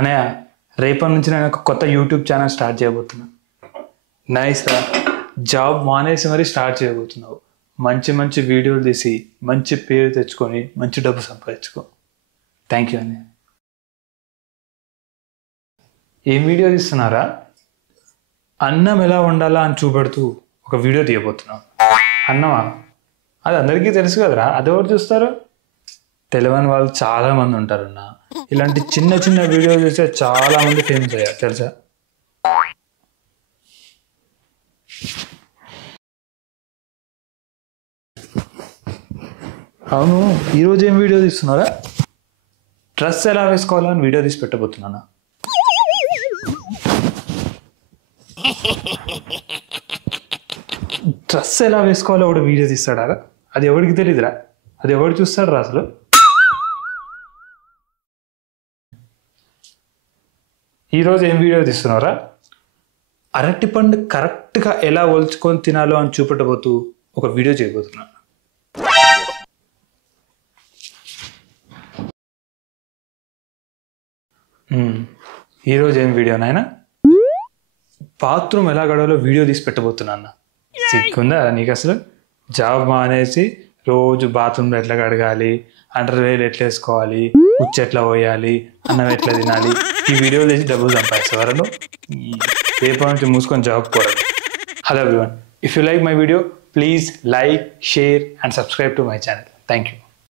అన్నయ్య రేపటి నుంచి నేను ఒక కొత్త యూట్యూబ్ ఛానల్ స్టార్ట్ చేయబోతున్నా. నైస్ రా, జాబ్ మానేసి మరీ స్టార్ట్ చేయబోతున్నావు. మంచి మంచి వీడియోలు తీసి మంచి పేరు తెచ్చుకొని మంచి డబ్బు సంపాదించుకో. థ్యాంక్ యూ అన్నయ్య. ఏం వీడియో తీస్తున్నారా? అన్నం ఎలా వండాలా అని చూపెడుతూ ఒక వీడియో తీయబోతున్నావు. అన్నమా? అది అందరికీ తెలుసు కదరా, అది ఎవరు చూస్తారు? తెలియని వాళ్ళు చాలా మంది ఉంటారన్న. ఇలాంటి చిన్న చిన్న వీడియోలు చూస్తే చాలా మంది ఫేమస్ అయ్యారు తెలుసా? అవును, ఈరోజు ఏం వీడియో తీస్తున్నారా? డ్రెస్ ఎలా వేసుకోవాలని వీడియో తీసి పెట్టబోతున్నానా? డ్రెస్ ఎలా వేసుకోవాలో ఒకటి వీడియో తీస్తాడా? అది ఎవరికి తెలియదురా, అది ఎవరు చూస్తాడు రా అసలు? ఈరోజు ఏం వీడియో తీస్తున్నారా? అరటిపండు కరెక్ట్గా ఎలా ఒలుచుకొని తినాలో అని చూపెట్టబోతూ ఒక వీడియో చేయబోతున్నా. ఈరోజు ఏం వీడియో నాయన? బాత్రూమ్ ఎలా గడవలో వీడియో తీసి పెట్టబోతున్నా అన్న. సిగ్గుందా నీకు అసలు? జాబ్ మానేసి రోజు బాత్రూమ్లో ఎట్లా కడగాలి, అండర్వేర్ ఎట్లా వేసుకోవాలి, ఉచ్చు ఎట్లా పోయాలి, అన్నం ఎట్లా తినాలి, ఈ వీడియో తీసి డబ్బులు సంపాదిస్తారు. రేపటి నుంచి మూసుకొని జాబ్ పోరాడు. Hello everyone, if you like my video please like, share and subscribe to my channel. Thank you.